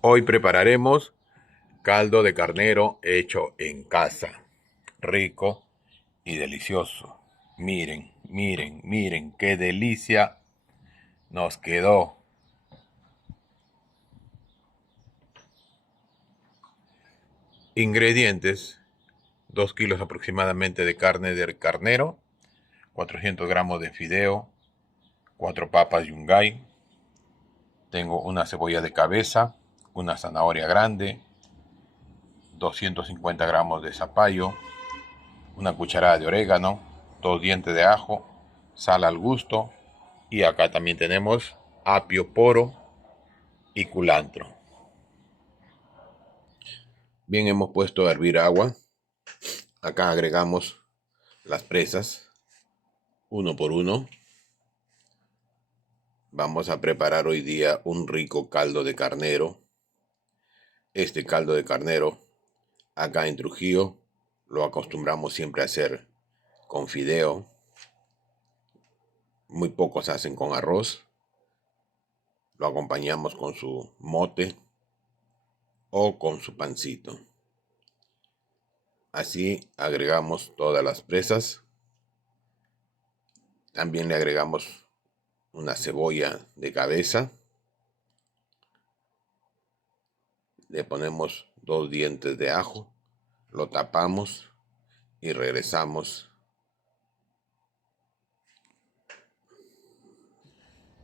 Hoy prepararemos caldo de carnero hecho en casa, rico y delicioso. Miren, miren, miren qué delicia nos quedó. Ingredientes: 2 kilos aproximadamente de carne de carnero, 400 gramos de fideo, 4 papas yungay, tengo una cebolla de cabeza, una zanahoria grande, 250 gramos de zapallo, una cucharada de orégano, 2 dientes de ajo, sal al gusto, y acá también tenemos apio, poro y culantro. Bien, hemos puesto a hervir agua. Acá agregamos las presas uno por uno. Vamos a preparar hoy día un rico caldo de carnero. Este caldo de carnero acá en Trujillo lo acostumbramos siempre a hacer con fideo. Muy pocos hacen con arroz. Lo acompañamos con su mote o con su pancito. Así agregamos todas las presas. También le agregamos una cebolla de cabeza. Le ponemos 2 dientes de ajo. Lo tapamos y regresamos.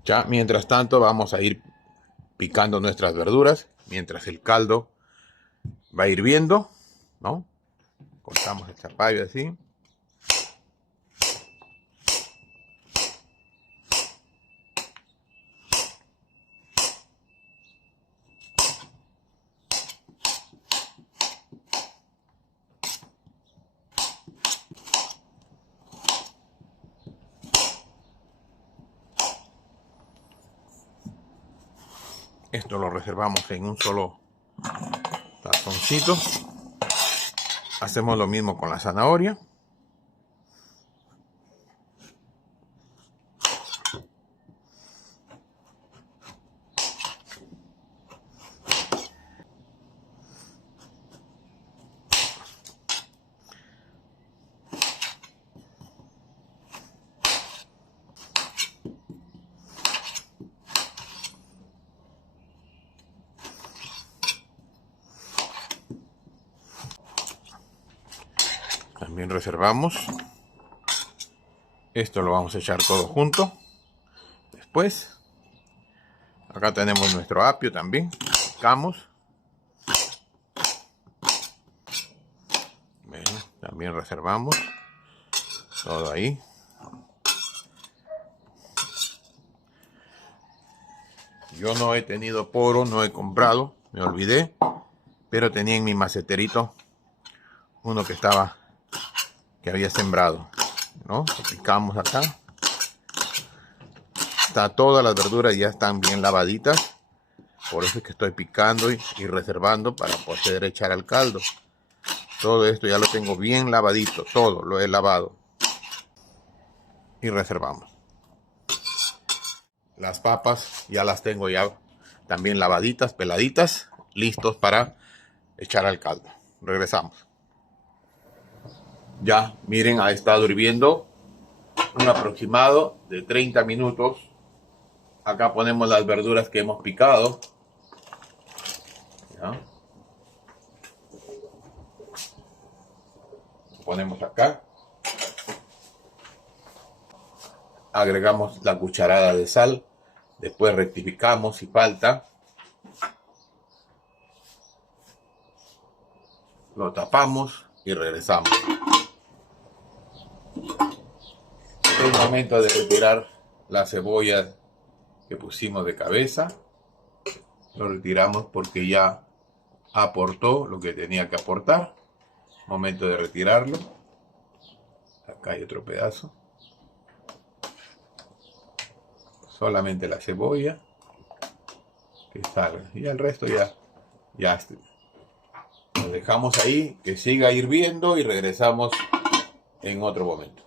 Ya, mientras tanto vamos a ir picando nuestras verduras mientras el caldo va hirviendo, ¿no? Cortamos el zapallo así. Esto lo reservamos en un solo tazoncito. Hacemos lo mismo con la zanahoria. También reservamos. Esto lo vamos a echar todo junto. Después, acá tenemos nuestro apio también. Picamos. También reservamos todo ahí. Yo no he tenido poro, no he comprado, me olvidé, pero tenía en mi maceterito uno que había sembrado, ¿no? Lo picamos acá. Todas las verduras ya están bien lavaditas, por eso es que estoy picando y reservando para poder echar al caldo. Todo esto ya lo tengo bien lavadito, todo lo he lavado y reservamos. Las papas ya las tengo ya también lavaditas, peladitas, listos para echar al caldo. Regresamos. Ya, miren, ha estado hirviendo un aproximado de 30 minutos. Acá ponemos las verduras que hemos picado. ¿Ya? Ponemos acá. Agregamos la cucharada de sal. Después rectificamos si falta. Lo tapamos y regresamos. Es momento de retirar la cebolla que pusimos de cabeza. Lo retiramos porque ya aportó lo que tenía que aportar. Momento de retirarlo. Acá hay otro pedazo. Solamente la cebolla que salga. Y el resto ya lo dejamos ahí, que siga hirviendo y regresamos en otro momento.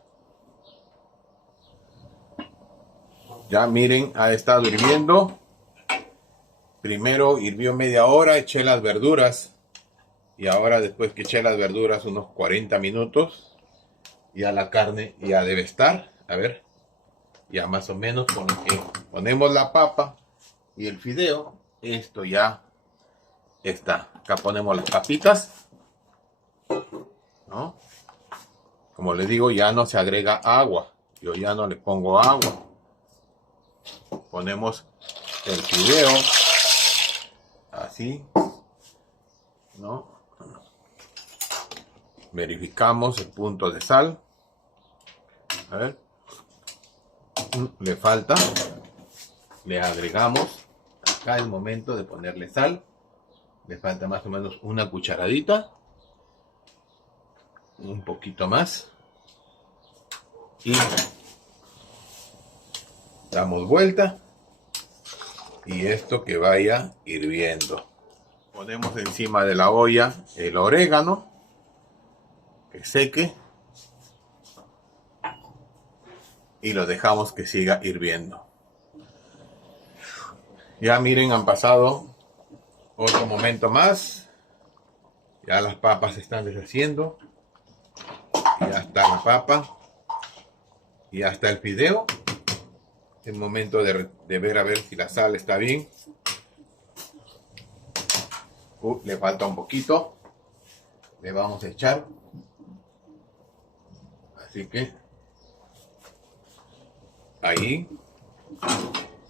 Ya miren, ha estado hirviendo. Primero hirvió media hora, eché las verduras. Y ahora después que eché las verduras unos 40 minutos, ya la carne ya debe estar. A ver, ya más o menos ponemos la papa y el fideo. Esto ya está. Acá ponemos las papitas, ¿no? Como les digo, ya no se agrega agua. Yo ya no le pongo agua. Ponemos el fideo así, ¿no? Verificamos el punto de sal. A ver, le falta. Le agregamos. Acá es momento de ponerle sal. Le falta más o menos una cucharadita. Un poquito más. Y damos vuelta. Y esto que vaya hirviendo. Ponemos encima de la olla el orégano. Que seque. Y lo dejamos que siga hirviendo. Ya miren, han pasado otro momento más. Ya las papas se están deshaciendo. Ya está la papa. Ya está el fideo. Es momento de ver a ver si la sal está bien. Le falta un poquito. Le vamos a echar. Así que ahí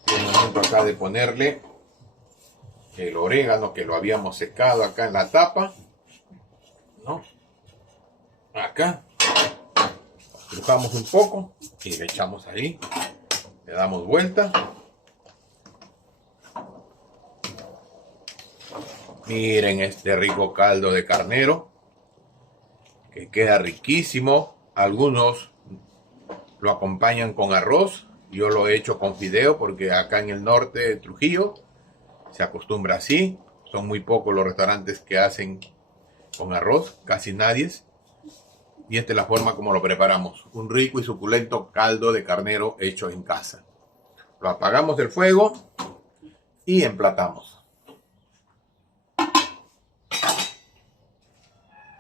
es momento acá de ponerle el orégano que lo habíamos secado acá en la tapa, ¿no? Acá estrujamos un poco y le echamos ahí, le damos vuelta. Miren este rico caldo de carnero que queda riquísimo. Algunos lo acompañan con arroz. Yo lo he hecho con fideo porque acá en el norte de Trujillo se acostumbra así. Son muy pocos los restaurantes que hacen con arroz, casi nadie. Y esta es la forma como lo preparamos. Un rico y suculento caldo de carnero hecho en casa. Lo apagamos del fuego y emplatamos.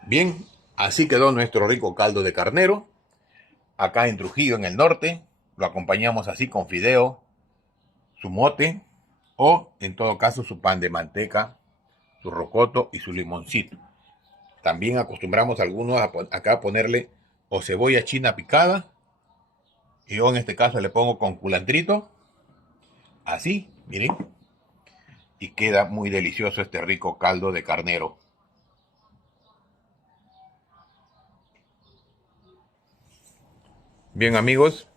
Bien, así quedó nuestro rico caldo de carnero. Acá en Trujillo, en el norte, lo acompañamos así con fideo, su mote o en todo caso su pan de manteca, su rocoto y su limoncito. También acostumbramos algunos acá a ponerle o cebolla china picada. Y yo en este caso le pongo con culantrito. Así, miren. Y queda muy delicioso este rico caldo de carnero. Bien amigos,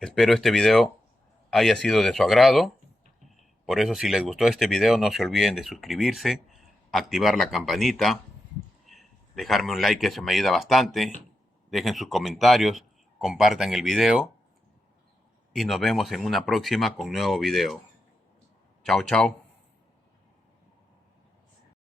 espero este video haya sido de su agrado. Por eso si les gustó este video no se olviden de suscribirse, activar la campanita, dejarme un like que eso me ayuda bastante, dejen sus comentarios, compartan el video y nos vemos en una próxima con nuevo video. Chao, chao.